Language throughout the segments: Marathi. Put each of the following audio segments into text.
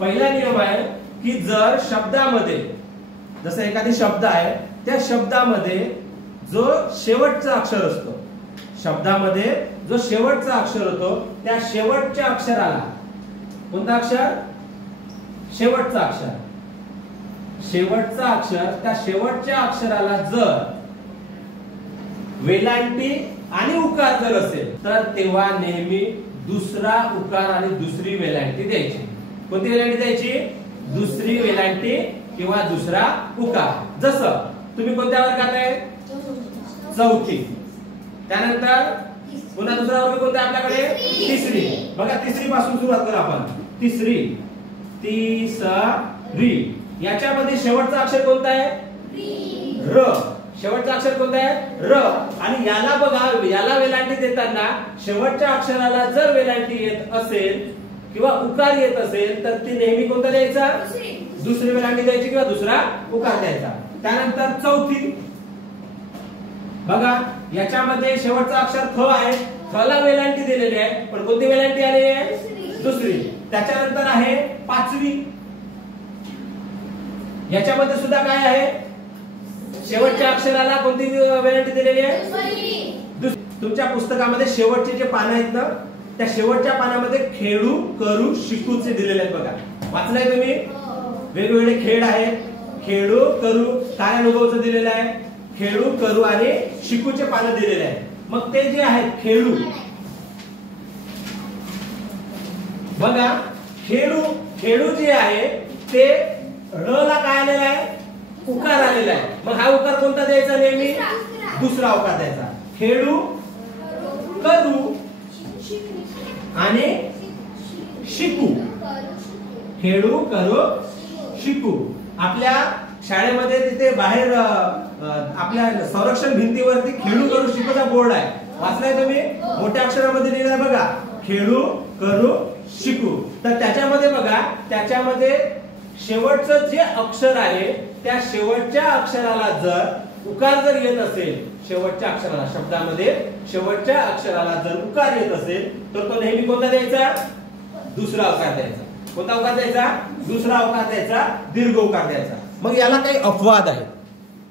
पहिला नियम आहे की जर शब्दामध्ये जसं एखादी शब्द आहे त्या शब्दामध्ये जो शेवटचा अक्षर असतो, शब्दामध्ये जो शेवटचा अक्षर होतो त्या शेवटच्या अक्षराला, कोणता अक्षर? शेवटचा अक्षर, शेवटचा अक्षर, त्या शेवटच्या अक्षराला जर वेलांटी आणि उकार जर असेल तर तेव्हा नेहमी दुसरा उकार आणि दुसरी वेलांटी द्यायची. कोणती वेलांटी द्यायची? दुसरी वेलांटी किंवा दुसरा उकार. जसं तुम्ही कोणत्या वर्गात आहे? चौथी. त्यानंतर पुन्हा दुसरा वर्ग कोणता आपल्याकडे? तिसरी. बघा तिसरी पासून सुरुवात करू आपण. तिसरी, तिसरी. याच्यामध्ये शेवटचा अक्षर कोणता आहे? र. शेवटचा अक्षर कोणता आहे? र. आणि याला बघा, याला वेलांटी देताना शेवटच्या अक्षराला जर वेलांटी येत असेल किंवा उकार येत असेल तर ती नेहमी कोणता द्यायचा? दुसरी वेलांटी द्यायची किंवा दुसरा उकार द्यायचा. त्यानंतर चौथी, बघा याच्यामध्ये शेवटचा अक्षर थ आहे, थ ला वेलांटी दिलेली आहे, पण कोणती वेलांटी आलेली आहे? दुसरी. त्याच्यानंतर आहे पाचवी. याच्यामध्ये सुद्धा काय आहे? शेवटच्या अक्षराला कोणती वेलांटी दिलेली आहे? तुमच्या पुस्तकामध्ये शेवटचे जे पानं आहेत ना, त्या शेवटच्या पानामध्ये खेळू, करू, शिकूचे दिलेले आहेत. बघा वाचलंय तुम्ही? वेगवेगळे खेळ आहेत. खेळू, करू, काय अनुभवचं दिलेलं आहे? खेळू, करू आणि शिकूचे पानं दिलेले आहेत. मग ते जे आहेत खेळू, बघा खेळू, खेळू जे आहे ते र ला काय आलेला आहे? उकार आलेला आहे. मग हा उकार कोणता द्यायचा? नेहमी दुसरा उकार द्यायचा. खेळू, करू आणि शिकू. खेळू, करू, शिकू. आपल्या शाळेमध्ये तिथे बाहेर आपल्या संरक्षण भिंतीवरती खेळू, करू, शिकूचा बोर्ड आहे. वाचलाय तुम्ही? मोठ्या अक्षरामध्ये लिहिलंय बघा, खेळू, करू, शिकू. तर त्याच्यामध्ये बघा, त्याच्यामध्ये शेवटचं जे अक्षर आहे त्या शेवटच्या अक्षराला जर उकार जर येत असेल, शेवटच्या अक्षराला, शब्दामध्ये शेवटच्या अक्षराला जर उकार येत असेल तर तो नेहमी कोणता द्यायचा? दुसरा उकार द्यायचा. कोणता उकार द्यायचा? दुसरा उकार द्यायचा, दीर्घ उकार द्यायचा. मग याला काही अपवाद आहेत,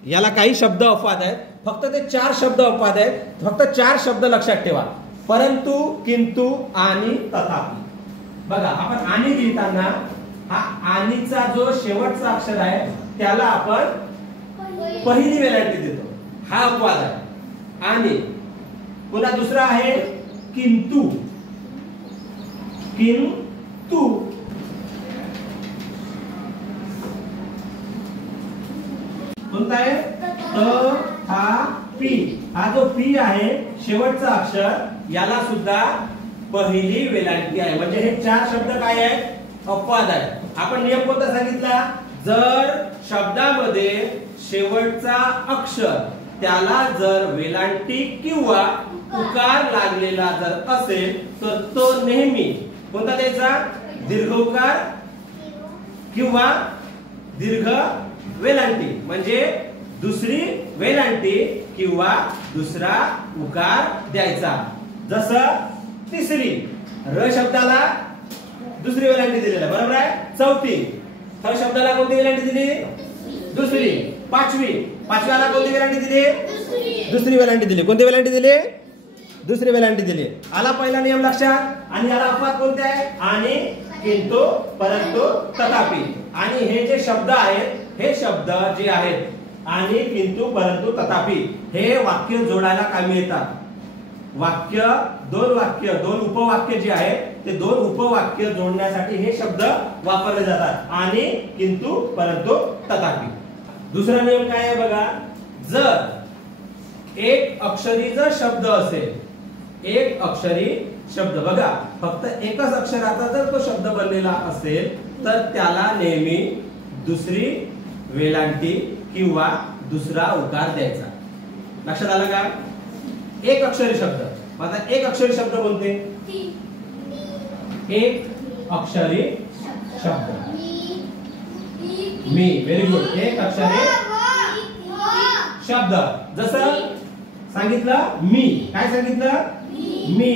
याला काही शब्द अपवाद आहेत. फक्त ते 4 शब्द अपवाद आहेत. फक्त 4 शब्द लक्षात ठेवा: परंतु, किंतु आणि तथापि. बघा आपण आणि लिहिताना हा आणीचा जो शेवटचा अक्षर आहे त्याला आपण पहिली वेलांटी देतो, हा अपवाद आहे. आणि पुन्हा दुसरा आहे किंतु. किंतु कोणता आहे? तथापि. हा जो पी आहे शेवटचा अक्षर, याला सुद्धा पहिली वेलांटी आहे. म्हणजे हे 4 शब्द काय आहेत? अपवाद आहे. आपण नियम कोणता सांगितला? जर शब्दामध्ये शेवटचा अक्षर त्याला जर वेलांटी किंवा उकार लागलेला जर असेल तर तो नेहमी कोणता द्यायचा? दीर्घ उकार किंवा दीर्घ वेलांटी. म्हणजे दुसरी वेलांटी किंवा दुसरा उकार द्यायचा. जसं तिसरी, र शब्दाला दुसरी वेलांटी दिलेली, बरोबर आहे. चौथी, थ शब्दाला कोणती वेलांटी दिली? दुसरी. पाचवी, पाचव्याला कोणती वेलांटी दिली? दुसरी वेलांटी दिली. कोणती वेलांटी दिली? दुसरी वेलांटी दिली. आला पहिला नियम लक्षात. आणि याला अपवाद कोणते आहे? आणि, किंतु, परंतु, तथापि. आणि हे जे शब्द आहेत, हे शब्द जे आहेत आणि, किंतु, परंतु, तथापि, हे वाक्य जोडायला कामी येतात. वाक्य, दोन उपवाक्य जे आहेत ते 2 उपवाक्य जोडण्यासाठी हे शब्द वापरले जातात. आणि, किंतु, परंतु, तथापि. दुसरा नियम काय आहे बघा? जर एक अक्षरी जर शब्द असेल, एक अक्षरी शब्द, बघा फक्त एकच अक्षराचा जर तो शब्द बनलेला असेल तर त्याला नेहमी दुसरी वेलांटी किंवा दुसरा उकार द्यायचा. लक्षात आलं का? एक अक्षरी शब्द. आता एक अक्षरी शब्द कोणते? एक अक्षरी शब्द. मी. Very good. एक अक्षरी शब्द. जसं सांगितलं मी. काय सांगितलं? मी.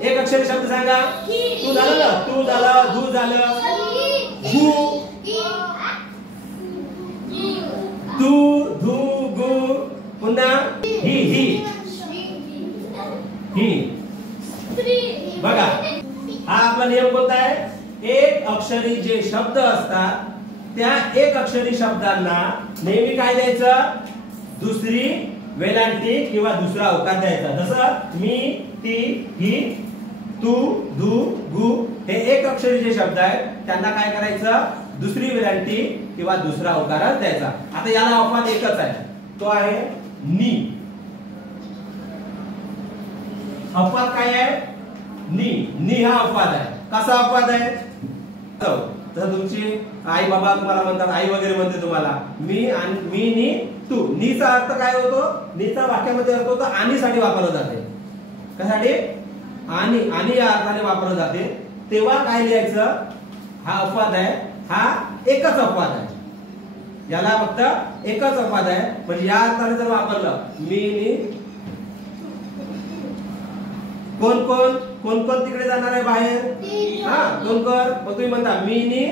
एक अक्षरी शब्द सांगा. तू झालं ना, तू झालं, धू झालं, गु, तू, धू, गु. पुन्हा ही. बघा हा आपला नियम कोणता आहे. एक अक्षरी जे शब्द असतात त्या एक अक्षरी शब्दांना नेहमी काय द्यायचं, दुसरी वेलांटी किंवा दुसरा उकार द्यायचा. जसं मी, ती, ही, तू, धू, गु हे एक अक्षरी जे शब्द आहेत त्यांना काय करायचं, दुसरी वेलांटी किंवा दुसरा उकार द्यायचा. आता याला अपवाद एकच आहे, तो आहे नी. अपवाद काय आहे, नी हा अपवाद आहे. कसा अपवाद आहे, तर तुमची आई बाबा तुम्हाला म्हणतात, आई वगैरे म्हणते तुम्हाला मी आणि मी नी तू. नीचा अर्थ काय होतो, नीचा वाक्यामध्ये अर्थ होतो आणि साठी वापरला जाते. कशासाठी, आणि या अर्थाने वापरलं जाते. तेव्हा काय लिहायचं, हा अपवाद आहे, हा एकच अपवाद आहे. याला फक्त एकच अपवाद आहे. म्हणजे या अर्थाने जर वापरलं मी नी, कोण कोण कोण कोण तिकडे जाणार आहे बाहेर, हा कोण कोण. मग तुम्ही म्हणता मी नी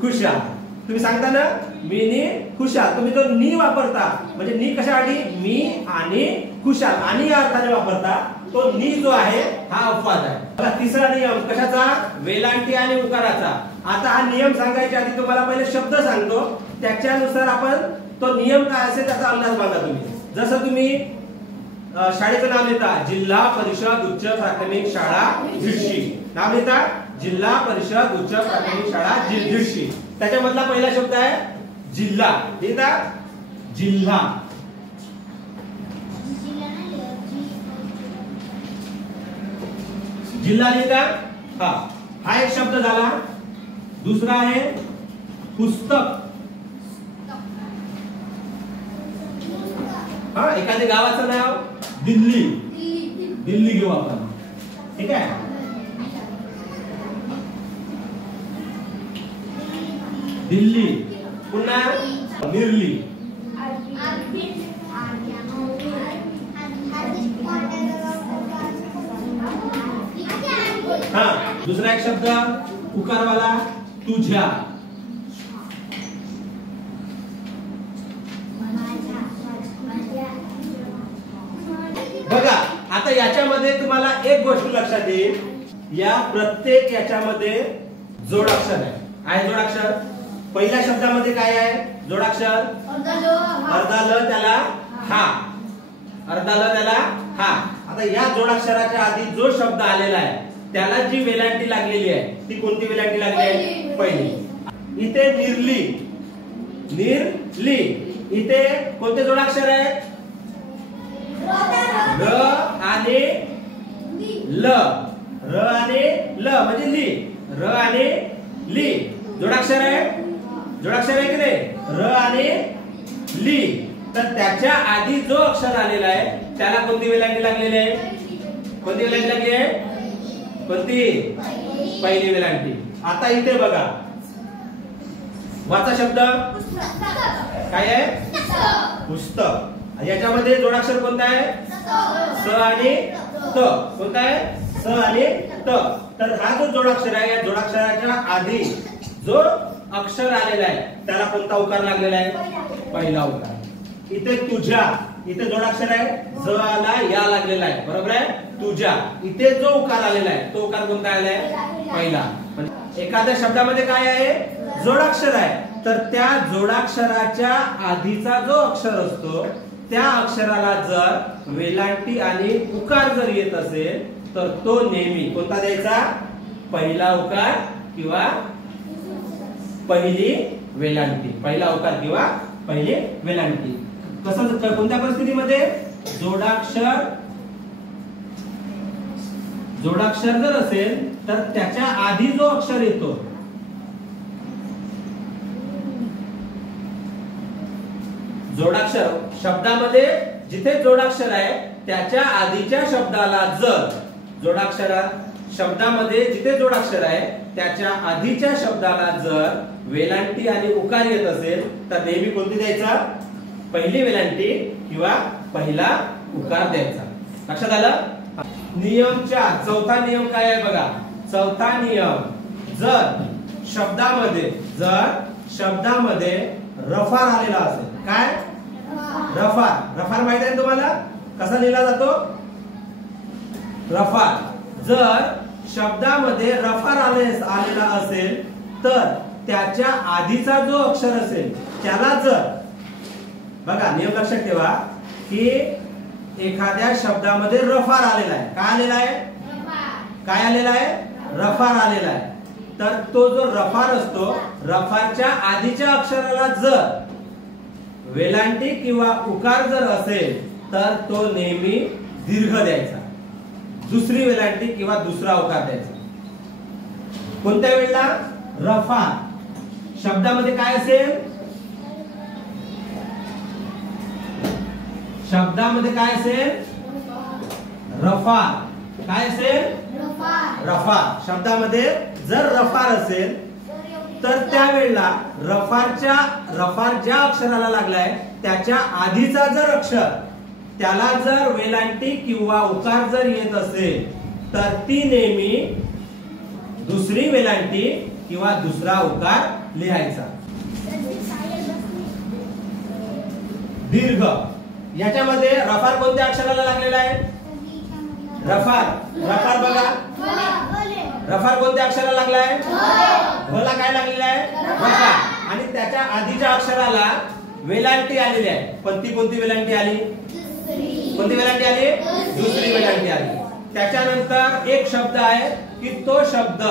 खुशाल. तुम्ही सांगता ना मी नी खुशाल. तुम्ही तो नी वापरता म्हणजे नी कशासाठी, मी आणि खुशाल आणि या अर्थाने वापरता. तो नी जो आहे हा अपवाद आहे. बघा तिसरा नियम कशाचा, वेलांटी आणि उकाराचा. आता हा नियम सांगायच्या आधी तुम्हाला पहिले शब्द सांगतो, त्याच्यानुसार आपण तो नियम काय असेल त्याचा अंदाज बांधा तुम्ही. जसं तुम्ही शाळेचं नाव लिहिता, जिल्हा परिषद उच्च प्राथमिक शाळा झिडशी. नाव लिहिता, जिल्हा परिषद उच्च प्राथमिक शाळा झिडशी. त्याच्यामधला पहिला शब्द आहे जिल्हा. लिहिता जिल्हा. जिल्हा लिहिता, हा एक शब्द झाला. दुसरा आहे पुस्तक. हा एखाद्या गावाचं नाव दिल्ली, दिल्ली घेऊ आपण, ठीक आहे. दिल्ली. पुन्हा निर्ली. हा दुसरा एक शब्द उकारवाला तुझ्या. बघा आता याच्यामध्ये तुम्हाला एक गोष्ट लक्षात येईल, या प्रत्येक याच्यामध्ये जोडाक्षर आहे. जोडाक्षर पहिल्या शब्दामध्ये काय आहे, जोडाक्षर अर्धा ल त्याला हा, अर्धा ल त्याला हा. आता या जोडाक्षराच्या आधी जो शब्द आलेला आहे त्याला जी वेलांटी लागलेली आहे ती कोणती वेलांटी लागली आहे, पहिली. इथे निर्ली, निर्ली. इथे कोणते जोडाक्षर आहेत, र आणि ल. र आणि ल म्हणजे ली. र आणि ली जोडाक्षर आहे, जोडाक्षर आहे की नाही, र आणि ली. तर त्याच्या आधी जो अक्षर आलेला आहे त्याला कोणती वेलांटी लागलेली आहे, कोणती वेलांटी लागली आहे, कोणती, पहिली वेलांटी. आता इथे बघा वाचा शब्द काय आहे, पुस्तक. याच्यामध्ये जोडाक्षर कोणता आहे, स आणि त. कोणता आहे, स आणि त. तर हा जो जोडाक्षर आहे या जोडाक्षराच्या आधी जो अक्षर आलेला आहे त्याला कोणता उकार लागलेला आहे, पहिला उकार. इथे तुझ्या, इथे जोडाक्षर आहे ज आला या लागलेला आहे, बरोबर आहे, तुझ्या. इथे जो उकार आलेला आहे तो उकार कोणता आलेला आहे, पहिला. एखाद्या शब्दामध्ये काय आहे, जोडाक्षर आहे, तर त्या जोडाक्षराच्या आधीचा जो अक्षर असतो त्या अक्षराला जर वेलांटी आणि उकार जर येत असेल तर तो नेहमी कोणता द्यायचा, पहिला उकार किंवा पहिली वेलांटी. पहिला उकार किंवा पहिली वेलांटी. कसं, कोणत्या परिस्थितीमध्ये, जोडाक्षर, जोडाक्षर जर असेल तर त्याच्या आधी जो अक्षर येतो जोडाक्षर शब्दामध्ये जिथे जोडाक्षर आहे त्याच्या आधीच्या शब्दाला जर जोडाक्षरात शब्दामध्ये जिथे जोडाक्षर आहे त्याच्या आधीच्या शब्दाला जर वेलांटी आणि उकार येत असेल तर नेहमी कोणती द्यायचा, पहिली वेलांटी किंवा पहिला उकार द्यायचा. लक्षात आलं. नियम 4 चौथा नियम काय आहे बघा. चौथा नियम, जर शब्दामध्ये रफार आलेला असेल. काय रफार माहिती आहे तुम्हाला कसा लिहिला जातो. रफार जर शब्दामध्ये रफार आलेला असेल तर त्याच्या आधीचा जो अक्षर असेल त्याला जर, बघा नियम लक्षात ठेवा की एखाद्या शब्दामध्ये रफार आलेला आहे. काय आलेला आहे, काय आलेला आहे, रफार आलेला आहे. तर तो जो रफार असतो, रफारच्या आधीच्या अक्षराला जर वेलांटी किंवा उकार जर असेल तर तो नेहमी दीर्घ द्यायचा. दुसरी वेलांटी किंवा दुसरा उकार द्यायचा. कोणत्या वेळेला रफार शब्दामध्ये काय असेल, शब्दामध्ये काय असेल, रफार. काय असेल, रफार. शब्दामध्ये जर रफार असेल तर त्यावेळेला रफार ज्या अक्षराला लागलाय त्याच्या आधीचा जर अक्षर त्याला जर वेलांटी किंवा उकार जर येत असेल तर ती नेहमी दुसरी वेलांटी किंवा दुसरा उकार लिहायचा. दीर्घ याच्यामध्ये रफार कोणत्या अक्षराला लागलेला आहे, रफार बघा रफार कोणत्या अक्षराला लागलाय, ला काय लागलेला आहे, रफार. आणि त्याच्या आधीच्या अक्षराला वेलांटी आलेली आहे. पण ती कोणती वेलांटी आली, कोणती वेलांटी आली, दुसरी वेलांटी आली. त्याच्यानंतर एक शब्द आहे की तो शब्द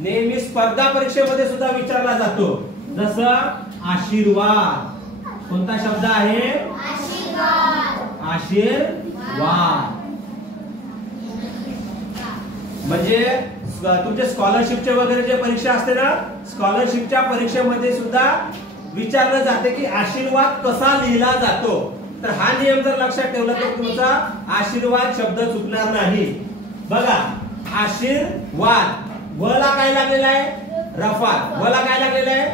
नेहमी स्पर्धा परीक्षेमध्ये सुद्धा विचारला जातो. जसं आशीर्वाद. कोणता शब्द आहे, आशीर्वाद. म्हणजे तुमचे स्कॉलरशिपचे वगैरे जे परीक्षा असते ना, स्कॉलरशिपच्या परीक्षेमध्ये सुद्धा विचारलं जाते की आशीर्वाद कसा लिहिला जातो. तर हा नियम जर लक्षात ठेवला तर तुमचा आशीर्वाद शब्द चुकणार नाही. बघा आशीर्वाद वला काय लागलेला आहे, रफार. वला काय लागलेला आहे,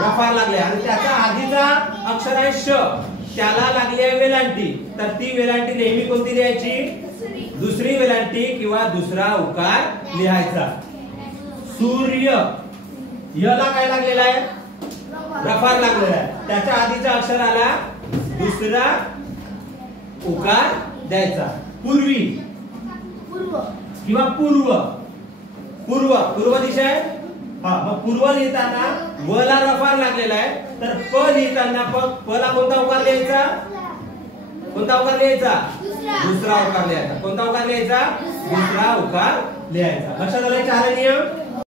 रफार लागले. आणि त्याचा आधीचा अक्षर आहे श, त्याला लागली आहे वेलांटी. तर ती वेलांटी नेहमी कोणती लिहायची, दुसरी वेलांटी किंवा दुसरा उकार लिहायचा. सूर्य यला काय लागलेला आहे, रफार लागलेला आहे. त्याच्या आधीच्या अक्षराला दुसरा उकार द्यायचा. पूर्वी किंवा पूर्व दिशा आहे. मग पूर्व लिहिताना वला रफार लागलेला आहे. तर प लिहिताना पला कोणता उकार लिहायचा, कोणता उकार लिहायचा, दुसरा उकार लिहायचा. कोणता उकार लिहायचा, दुसरा उकार लिहायचा. लक्षात आलं 4 नियम.